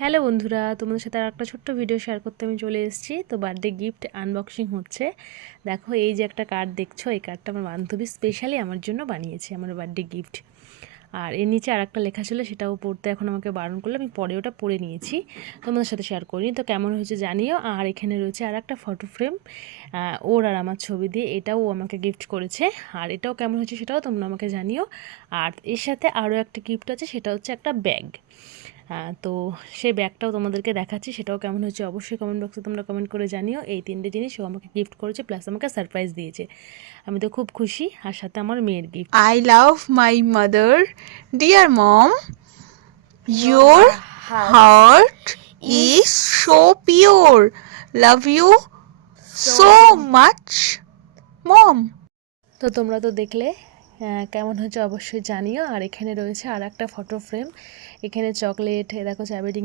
Hello বন্ধুরা, তোমাদের সাথে আর একটা ছোট্ট ভিডিও শেয়ার করতে আমি চলে এসেছি। তো বার্থডে গিফট আনবক্সিং হচ্ছে। দেখো, এই যে একটা কার্ড দেখছো, এই কার্ডটা আমার বান্ধবী স্পেশালি আমার জন্য বানিয়েছে, আমার বার্থডে গিফট। আর এর নিচে আর একটা লেখা ছিল, সেটাও পড়তে এখন আমাকে বারণ করলো, আমি পরে ওটা পড়ে নিয়েছি, তোমাদের সাথে শেয়ার করিনি। তো কেমন হয়েছে জানিও। আর এখানে রয়েছে আর একটা ফটো ফ্রেম, ওর আর আমার ছবি দিয়ে, এটাও ও আমাকে গিফট করেছে। আর এটাও কেমন হয়েছে সেটাও তোমরা আমাকে জানিও। আর এর সাথে আরও একটা গিফট আছে, সেটা হচ্ছে একটা ব্যাগ। তো সেই ব্যাগটাও তোমাদেরকে দেখাচ্ছি, সেটাও কেমন হচ্ছে অবশ্যই কমেন্ট বক্সে তোমরা কমেন্ট করে জানিও। এই তিনটে জিনিস ও আমাকে গিফট করেছে, প্লাস আমাকে সারপ্রাইজ দিয়েছে। আমি তো খুব খুশি, আর সাথে আমার মেয়ের gift. I love my mother. Dear mom, your heart is so pure. Love you so much, mom. তো তোমরা তো দেখলে, কেমন হচ্ছে অবশ্যই জানিও। আর এখানে রয়েছে আর একটা ফটো ফ্রেম, এখানে চকলেট, দেখো চাবিডিং